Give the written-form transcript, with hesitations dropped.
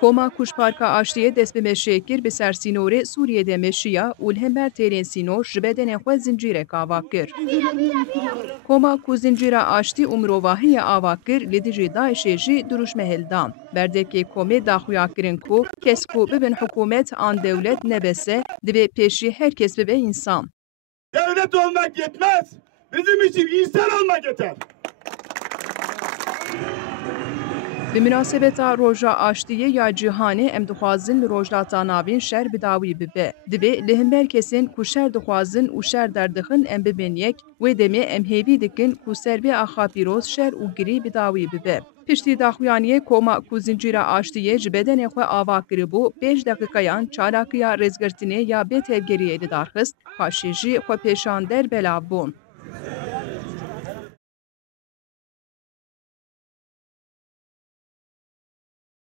Koma Kuşparka aştiye dest bi meşiyê kir bi ser sînorê Sûriyê de meşiya û li hember têrên sînor ji bedenê xwe zincîrek ava kir. Koma ku zincîra aştî û mirovahiya ava kir li dijî Daişê jî duruşme hildan. Berdekê komê daxuya kirin ku kes ku bibin hikûmet an dewlet nebese divê pêşî herkes bibe însan. Devlet olmak yetmez. Bizim için insan olmak yeter. Bi münasebeta roja aştiyê ya cîhanê em dixwazin li rojhilata navîn şer bi dawî bibe. Divê li hember kesên ku şer dixwazin û şer derdixin em bibin yek, wê demê em hêvî dikin ku serbê axa pîroz şer û girî bi dawî bibe. Piştî daxuyaniyê koma ku zincîra aştiyê ji bedenê xwe ava kiribû, 5 deqîqeyan çalakiya rêzgirtinê ya bêtevgeriyê li darxist, paşê jî xwe pêşander belav bûn.